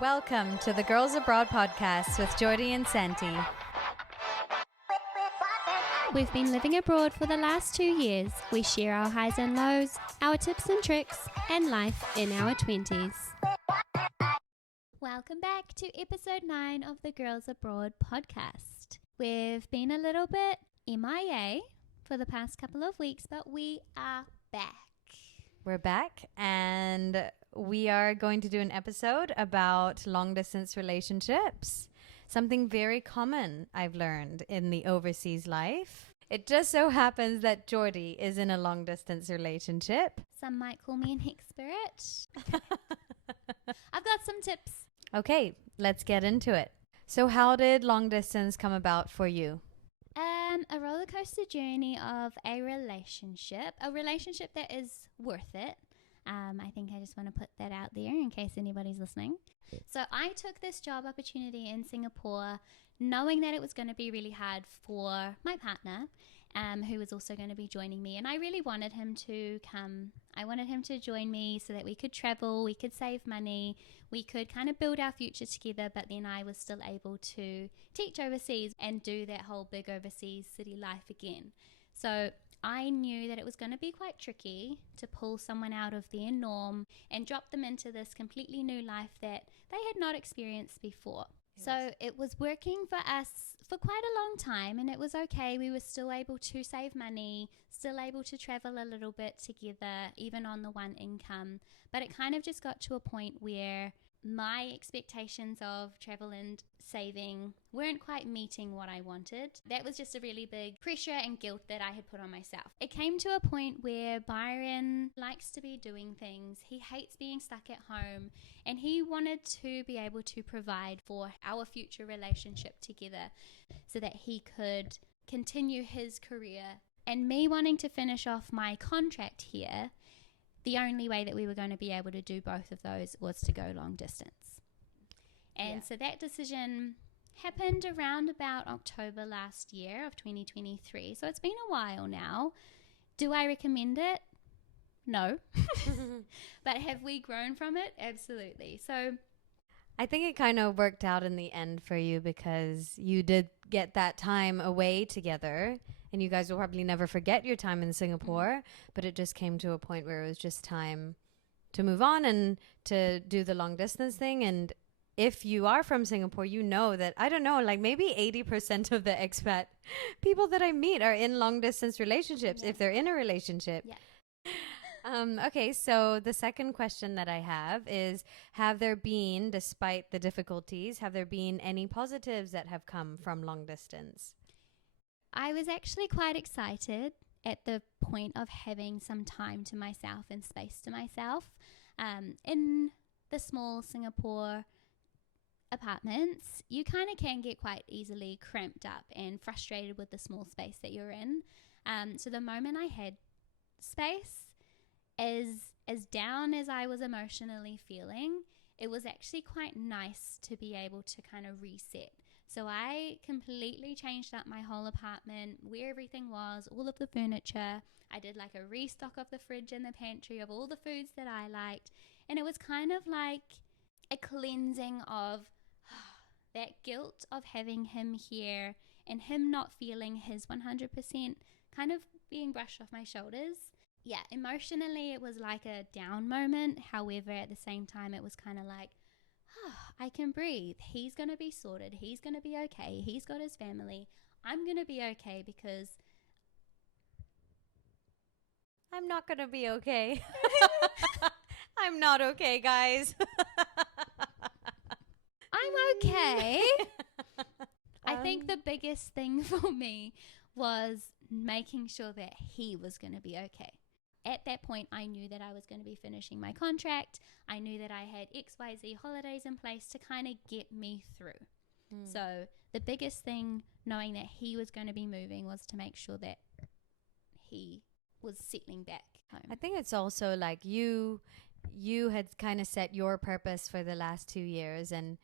Welcome to the Girls Abroad podcast with Jordy and Santi. We've been living abroad for the last 2 years. We share our highs and lows, our tips and tricks, and life in our 20s. Welcome back to episode 9 of the Girls Abroad podcast. We've been a little bit MIA for the past couple of weeks, but we are back. We're back and we are going to do an episode about long distance relationships. Something very common I've learned in the overseas life. It just so happens that Jordy is in a long distance relationship. Some might call me an expert. I've got some tips. Okay, let's get into it. So how did long distance come about for you? A roller coaster journey of a relationship that is worth it. I think I just want to put that out there in case anybody's listening. So I took this job opportunity in Singapore knowing that it was going to be really hard for my partner, who was also going to be joining me. And I really wanted him to come. I wanted him to join me so that we could travel, we could save money, we could kind of build our future together, but then I was still able to teach overseas and do that whole big overseas city life again. So I knew that it was going to be quite tricky to pull someone out of their norm and drop them into this completely new life that they had not experienced before. Yes. So it was working for us for quite a long time, and it was okay. We were still able to save money, still able to travel a little bit together, even on the one income. But it kind of just got to a point where my expectations of travel and saving weren't quite meeting what I wanted. That was just a really big pressure and guilt that I had put on myself. It came to a point where Byron likes to be doing things. He hates being stuck at home, and he wanted to be able to provide for our future relationship together so that he could continue his career. And me wanting to finish off my contract here, the only way that we were going to be able to do both of those was to go long distance. And so that decision happened around about October last year of 2023. So it's been a while now. Do I recommend it? No. But have we grown from it? Absolutely. So I think it kind of worked out in the end for you because you did get that time away together. And you guys will probably never forget your time in Singapore, but it just came to a point where it was just time to move on and to do the long distance thing. And if you are from Singapore, you know that, I don't know, like maybe 80% of the expat people that I meet are in long distance relationships, if they're in a relationship. Okay, so the second question that I have is, have there been, despite the difficulties, have there been any positives that have come from long distance? I was actually quite excited at the point of having some time to myself and space to myself. In the small Singapore apartments, you kind of can get quite easily cramped up and frustrated with the small space that you're in. So the moment I had space, as down as I was emotionally feeling, it was actually quite nice to be able to kind of reset. So I completely changed up my whole apartment, where everything was, all of the furniture. I did like a restock of the fridge and the pantry of all the foods that I liked. And it was kind of like a cleansing of that guilt of having him here and him not feeling his 100% kind of being brushed off my shoulders. Yeah, emotionally it was like a down moment. However, at the same time, it was kind of like, I can breathe. He's going to be sorted. He's going to be okay. He's got his family. I'm going to be okay because I'm not going to be okay. I'm not okay, guys. I'm okay. I think the biggest thing for me was making sure that he was going to be okay. At that point, I knew that I was going to be finishing my contract. I knew that I had XYZ holidays in place to kind of get me through. So the biggest thing, knowing that he was going to be moving, was to make sure that he was settling back home. I think it's also like you had kind of set your purpose for the last 2 years, and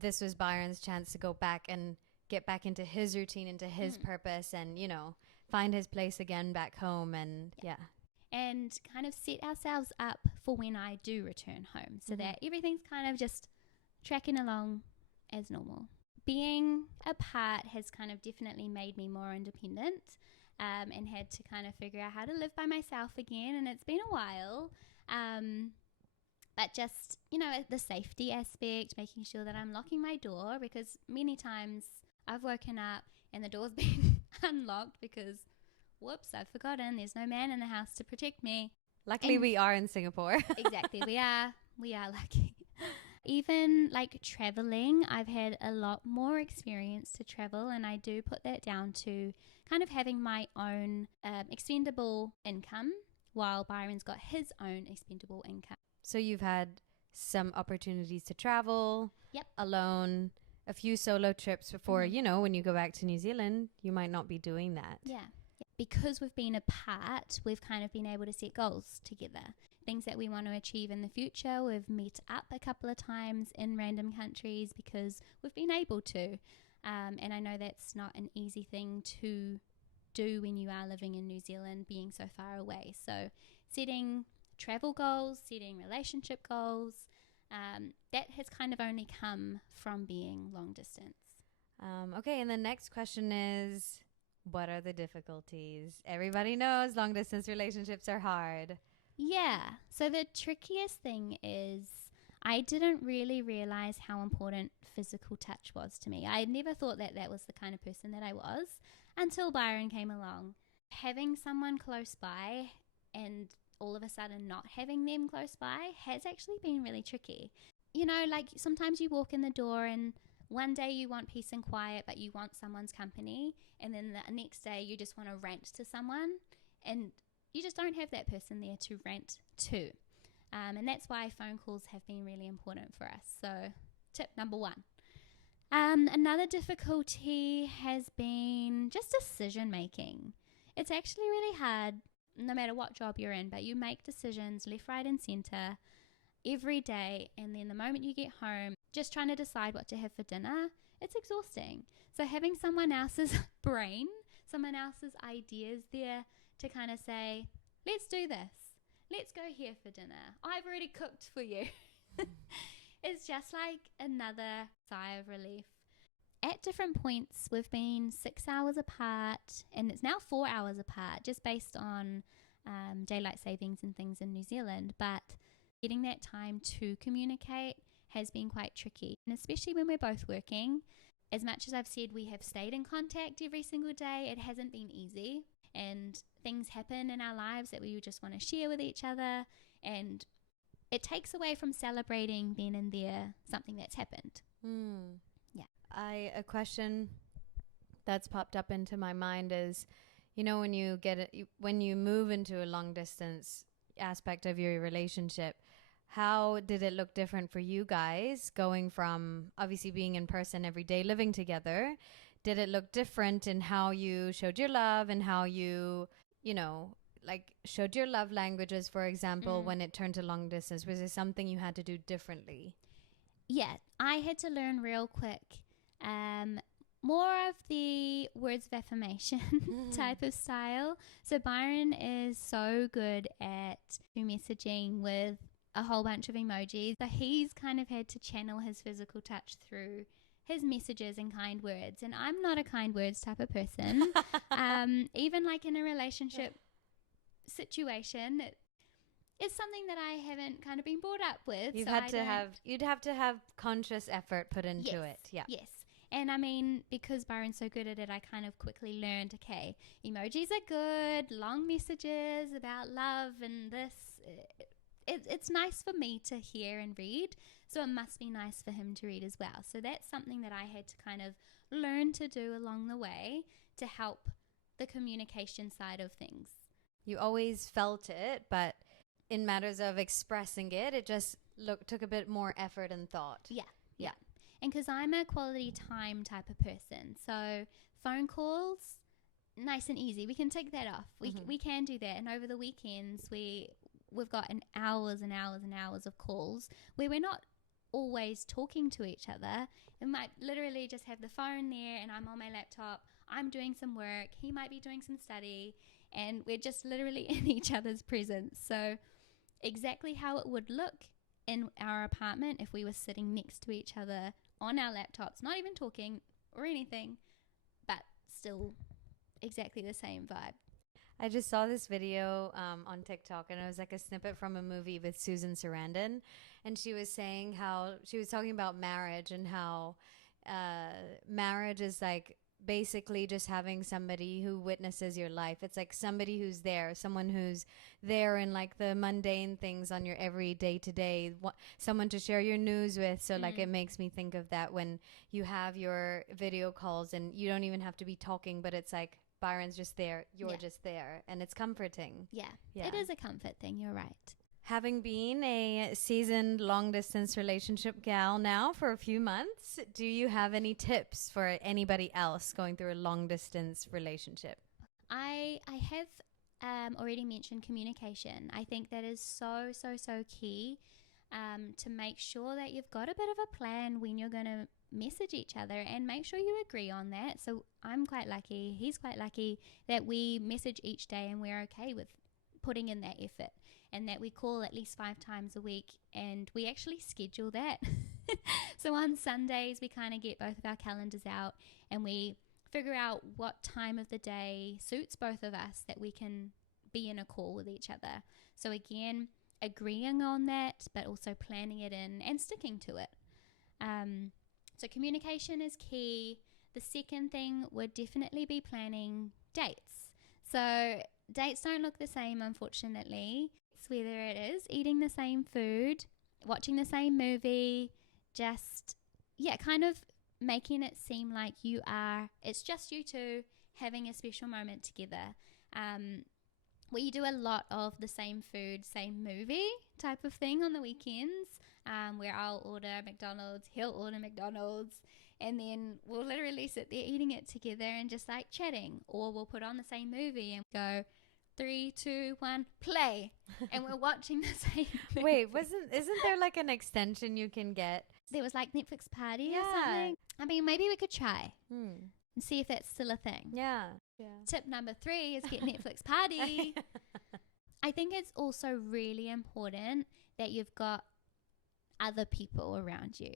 this was Byron's chance to go back and get back into his routine, into his purpose, and, you know, find his place again back home. And and kind of set ourselves up for when I do return home, so that everything's kind of just tracking along as normal. Being apart has kind of definitely made me more independent, and had to kind of figure out how to live by myself again. And it's been a while. But just, the safety aspect, making sure that I'm locking my door, because many times I've woken up and the door's been unlocked because, whoops, I've forgotten. There's no man in the house to protect me. Luckily, we are in Singapore. Exactly. We are lucky. Even like traveling, I've had a lot more experience to travel, and I do put that down to kind of having my own expendable income, while Byron's got his own expendable income. So you've had some opportunities to travel alone, a few solo trips before, when you go back to New Zealand, you might not be doing that. Yeah. Because we've been apart, we've kind of been able to set goals together. Things that we want to achieve in the future. We've met up a couple of times in random countries because we've been able to. And I know that's not an easy thing to do when you are living in New Zealand, being so far away. So setting travel goals, setting relationship goals, that has kind of only come from being long distance. Okay, and the next question is, what are the difficulties? Everybody knows long distance relationships are hard. Yeah, so the trickiest thing is I didn't really realize how important physical touch was to me. I never thought that that was the kind of person that I was until Byron came along. Having someone close by and all of a sudden not having them close by has actually been really tricky. Like sometimes you walk in the door and one day you want peace and quiet, but you want someone's company, and then the next day you just want to rant to someone, and you just don't have that person there to rant to. And that's why phone calls have been really important for us. So tip number 1. Another difficulty has been just decision making. It's actually really hard no matter what job you're in, but you make decisions left, right and center every day, and then the moment you get home, just trying to decide what to have for dinner, it's exhausting. So having someone else's brain, someone else's ideas there to kind of say, let's do this, let's go here for dinner, I've already cooked for you. It's just like another sigh of relief. At different points, we've been 6 hours apart, and it's now 4 hours apart, just based on daylight savings and things in New Zealand. But getting that time to communicate has been quite tricky, and especially when we're both working. As much as I've said we have stayed in contact every single day, it hasn't been easy, and things happen in our lives that we just want to share with each other, and it takes away from celebrating then and there something that's happened. Yeah. A question that's popped up into my mind is, when you move into a long distance aspect of your relationship, how did it look different for you guys going from obviously being in person every day, living together? Did it look different in how you showed your love and how you, showed your love languages, for example, when it turned to long distance? Was there something you had to do differently? Yeah, I had to learn real quick. More of the words of affirmation type of style. So Byron is so good at messaging with a whole bunch of emojis. So he's kind of had to channel his physical touch through his messages and kind words. And I'm not a kind words type of person. Even like in a relationship situation, it's something that I haven't kind of been brought up with. You'd have to have conscious effort put into it. Yeah. Yes. And I mean, because Byron's so good at it, I kind of quickly learned, okay, emojis are good, long messages about love and this. It's nice for me to hear and read, so it must be nice for him to read as well. So that's something that I had to kind of learn to do along the way to help the communication side of things. You always felt it, but in matters of expressing it, it just took a bit more effort and thought. Yeah. And because I'm a quality time type of person, so phone calls, nice and easy. We can take that off. We can do that. And over the weekends, we've got hours and hours and hours of calls where we're not always talking to each other. We might literally just have the phone there, and I'm on my laptop. I'm doing some work. He might be doing some study, and we're just literally in each other's presence. So exactly how it would look in our apartment if we were sitting next to each other on our laptops, not even talking or anything, but still exactly the same vibe. I just saw this video on TikTok, and it was like a snippet from a movie with Susan Sarandon, and she was saying how she was talking about marriage and how marriage is like basically just having somebody who witnesses your life. It's like somebody who's there, someone who's there in like the mundane things on your every day to day, someone to share your news with. So like it makes me think of that when you have your video calls and you don't even have to be talking, but it's like Byron's just there, you're just there, and it's comforting. Yeah, it is a comfort thing. You're right. Having been a seasoned long-distance relationship gal now for a few months, do you have any tips for anybody else going through a long-distance relationship? I have already mentioned communication. I think that is so key to make sure that you've got a bit of a plan when you're going to message each other, and make sure you agree on that. So I'm quite lucky, he's quite lucky that we message each day and we're okay with putting in that effort, and that we call at least 5 times a week, and we actually schedule that. So on Sundays we kind of get both of our calendars out and we figure out what time of the day suits both of us that we can be in a call with each other. So again, agreeing on that, but also planning it in and sticking to it. So communication is key. The second thing would definitely be planning dates. So dates don't look the same, unfortunately. It's whether it is eating the same food, watching the same movie, just, kind of making it seem like it's just you two having a special moment together. We do a lot of the same food, same movie type of thing on the weekends, where I'll order McDonald's, he'll order McDonald's, and then we'll literally sit there eating it together and just like chatting. Or we'll put on the same movie and go 3, 2, 1, play, and we're watching the same movie. Wait, isn't there like an extension you can get? There was like Netflix Party or something. I mean, maybe we could try and see if that's still a thing. Yeah. Tip number 3 is get Netflix Party. I think it's also really important that you've got other people around you.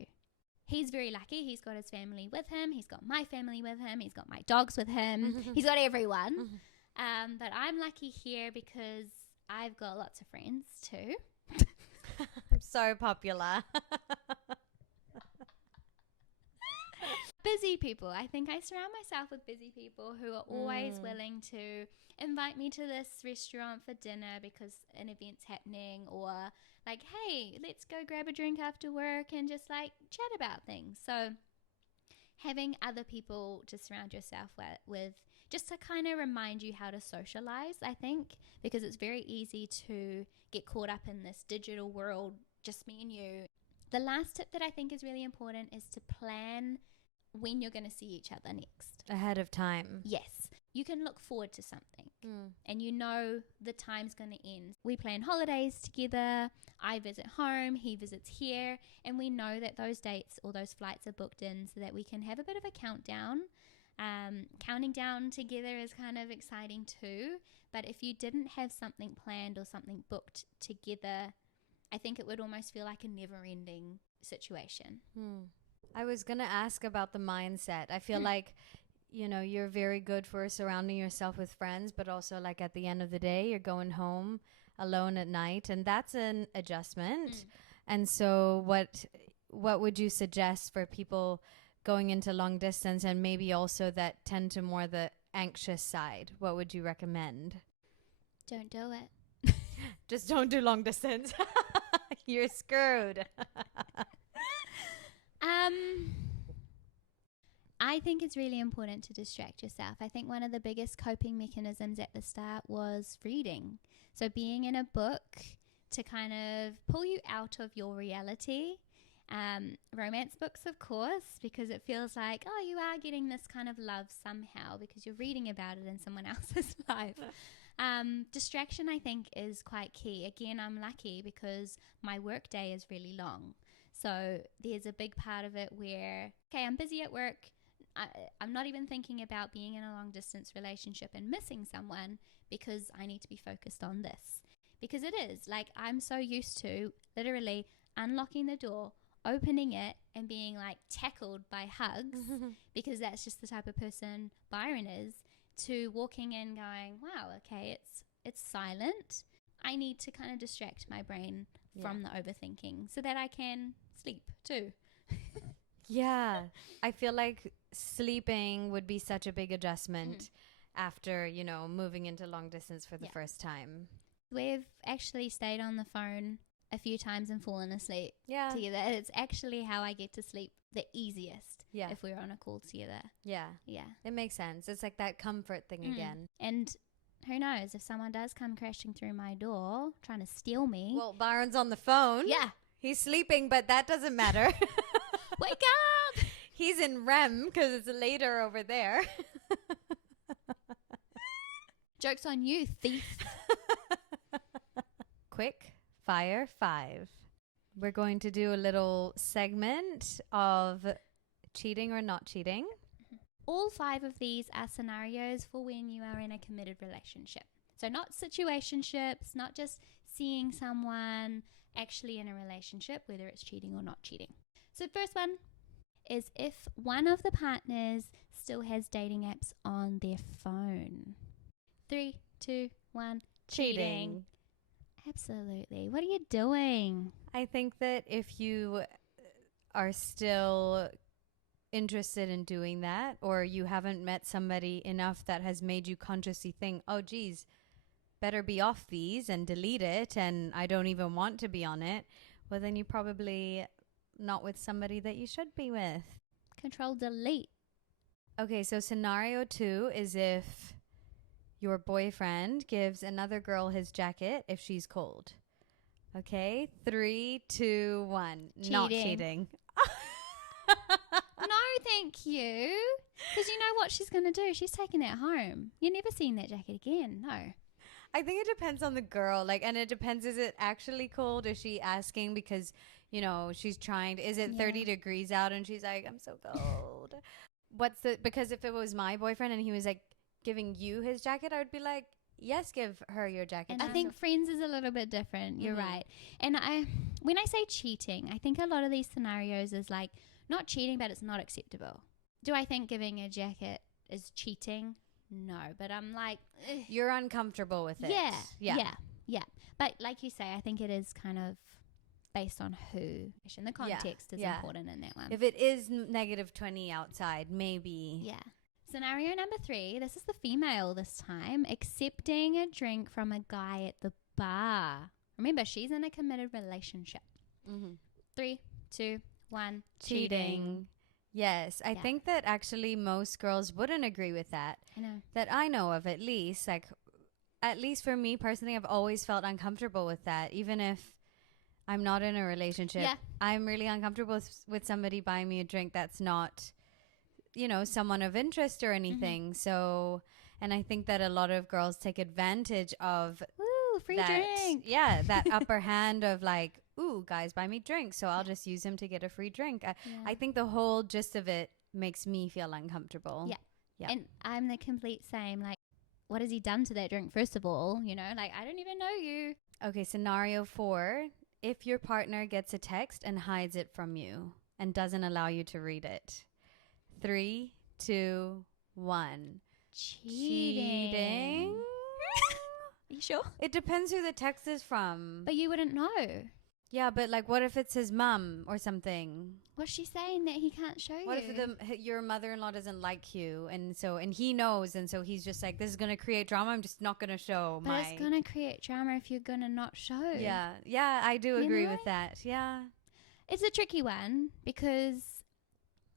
He's very lucky. He's got his family with him. He's got my family with him. He's got my dogs with him. He's got everyone. But I'm lucky here because I've got lots of friends too. I'm so popular. Busy people. I think I surround myself with busy people who are always willing to invite me to this restaurant for dinner because an event's happening, or like, hey, let's go grab a drink after work and just like chat about things. So having other people to surround yourself with just to kind of remind you how to socialize, I think, because it's very easy to get caught up in this digital world, just me and you. The last tip that I think is really important is to plan when you're going to see each other next. Ahead of time. Yes. You can look forward to something and you know the time's going to end. We plan holidays together. I visit home, he visits here, and we know that those dates or those flights are booked in so that we can have a bit of a countdown. Counting down together is kind of exciting too, but if you didn't have something planned or something booked together, I think it would almost feel like a never-ending situation. I was going to ask about the mindset. I feel like, you know, you're very good for surrounding yourself with friends, but also like at the end of the day, you're going home alone at night, and that's an adjustment. And so what would you suggest for people going into long distance and maybe also that tend to more the anxious side? What would you recommend? Don't do it. Just don't do long distance. You're screwed. I think it's really important to distract yourself. I think one of the biggest coping mechanisms at the start was reading. So being in a book to kind of pull you out of your reality. Romance books, of course, because it feels like, oh, you are getting this kind of love somehow because you're reading about it in someone else's life. Distraction, I think, is quite key. Again, I'm lucky because my work day is really long. So there's a big part of it where, okay, I'm busy at work. I'm not even thinking about being in a long distance relationship and missing someone because I need to be focused on this. Because it is, like, I'm so used to literally unlocking the door, opening it, and being like tackled by hugs because that's just the type of person Byron is, to walking in going, wow, okay, it's silent. I need to kind of distract my brain from the overthinking so that I can sleep too. Yeah. I feel like sleeping would be such a big adjustment after, you know, moving into long distance for the first time. We've actually stayed on the phone a few times and fallen asleep together. It's actually how I get to sleep the easiest if we're on a call together. Yeah. It makes sense. It's like that comfort thing again. And who knows, if someone does come crashing through my door trying to steal me. Well, Byron's on the phone. Yeah. He's sleeping, but that doesn't matter. Wake up! He's in REM because it's later over there. Joke's on you, thief. Quick Fire 5. We're going to do a little segment of cheating or not cheating. All 5 of these are scenarios for when you are in a committed relationship. So not situationships, not just seeing someone, actually in a relationship, whether it's cheating or not cheating. So first one is if one of the partners still has dating apps on their phone. 3, 2, 1. Cheating. Absolutely. What are you doing? I think that if you are still interested in doing that, or you haven't met somebody enough that has made you consciously think, oh geez, better be off these and delete it, and I don't even want to be on it, well then you probably not with somebody that you should be with. Control delete. Okay, so scenario 2 is if your boyfriend gives another girl his jacket if she's cold. Okay, 3, 2, 1. Cheating. Not cheating. No, thank you. Because you know what she's going to do? She's taking it home. You're never seeing that jacket again. No. I think it depends on the girl. Like, and it depends, is it actually cold? Is she asking because, you know, she's trying to, is it 30 degrees out and she's like, I'm so cold. Because if it was my boyfriend and he was like giving you his jacket, I would be like, yes, give her your jacket. And I think friends is a little bit different. You're right. And when I say cheating, I think a lot of these scenarios is like not cheating, but it's not acceptable. Do I think giving a jacket is cheating? No, but I'm like, ugh. You're uncomfortable with it. Yeah. But like you say, I think it is kind of based on who. And the context is important in that one. If it is negative 20 outside, maybe. Yeah. Scenario number 3, this is the female this time, accepting a drink from a guy at the bar. Remember, she's in a committed relationship. 3, 2, 1. Cheating. Yes, I think that actually most girls wouldn't agree with that. I know. That I know of, at least. Like, at least for me personally, I've always felt uncomfortable with that. Even if I'm not in a relationship, I'm really uncomfortable with somebody buying me a drink that's not, you know, someone of interest or anything. So, and I think that a lot of girls take advantage of free that, drink. Yeah, that upper hand of like, ooh, guys buy me drinks, so I'll just use him to get a free drink. I think the whole gist of it makes me feel uncomfortable. Yeah. And I'm the complete same. Like, what has he done to that drink, first of all? You know, like, I don't even know you. Okay, scenario 4. If your partner gets a text and hides it from you and doesn't allow you to read it. 3, 2, 1. Cheating. Are you sure? It depends who the text is from. But you wouldn't know. Yeah, but like, what if it's his mum or something? What's she saying that he can't show What you? if your mother-in-law doesn't like you, and he knows, and so he's just like, this is gonna create drama. I'm just not gonna show but it's gonna create drama if you're gonna not show. Yeah, I do agree with that. Yeah, it's a tricky one because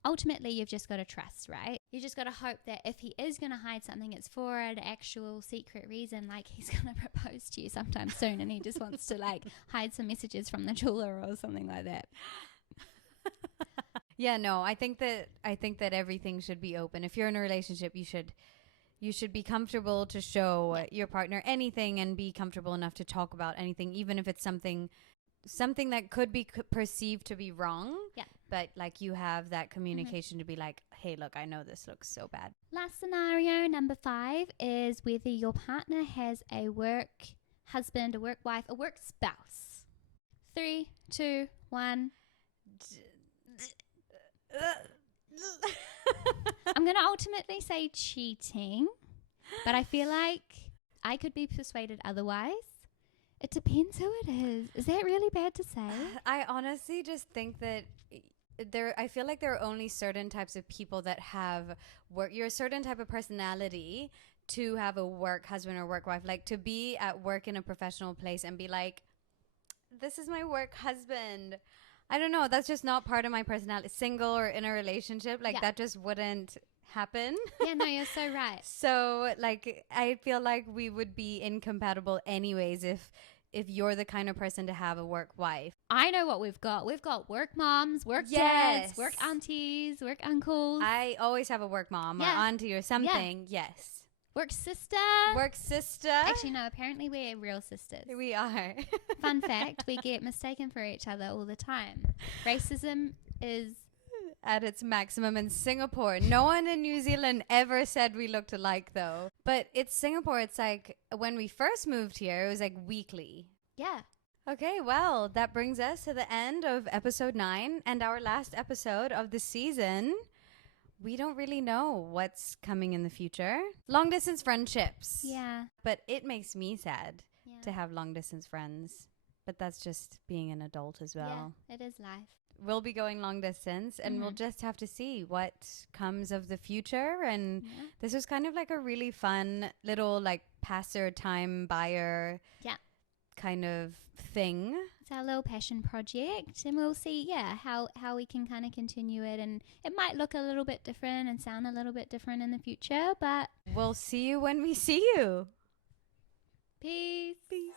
ultimately you've just got to trust, right? You just got to hope that if he is going to hide something, it's for an actual secret reason, like he's going to propose to you sometime soon and he just wants to like hide some messages from the jeweler or something like that. Yeah, no, I think that everything should be open. If you're in a relationship, you should be comfortable to show your partner anything and be comfortable enough to talk about anything, even if it's something that could be perceived to be wrong. Yeah. But like, you have that communication to be like, hey, look, I know this looks so bad. Last scenario, number 5, is whether your partner has a work husband, a work wife, a work spouse. 3, 2, 1. I'm going to ultimately say cheating, but I feel like I could be persuaded otherwise. It depends who it is. Is that really bad to say? I honestly just think that I feel like there are only certain types of people that have work. You're a certain type of personality to have a work husband or work wife. Like to be at work in a professional place and be like, this is my work husband. I don't know. That's just not part of my personality. Single or in a relationship, like that just wouldn't happen. Yeah, no, you're so right. So like, I feel like we would be incompatible anyways if you're the kind of person to have a work wife. I know what we've got. We've got work moms, work dads, work aunties, work uncles. I always have a work mom or auntie or something. Yeah. Yes. Work sister. Work sister. Actually, no, apparently we're real sisters. We are. Fun fact, we get mistaken for each other all the time. Racism is at its maximum in Singapore. No one in New Zealand ever said we looked alike, though. But it's Singapore. It's like when we first moved here, it was like weekly. Yeah. Okay, well, that brings us to the end of episode 9 and our last episode of the season. We don't really know what's coming in the future. Long distance friendships. Yeah. But it makes me sad to have long distance friends. But that's just being an adult as well. Yeah, it is life. We'll be going long distance and we'll just have to see what comes of the future. And this was kind of like a really fun little like passer time buyer kind of thing. It's our little passion project and we'll see how we can kind of continue it, and it might look a little bit different and sound a little bit different in the future, but we'll see you when we see you. Peace. Peace.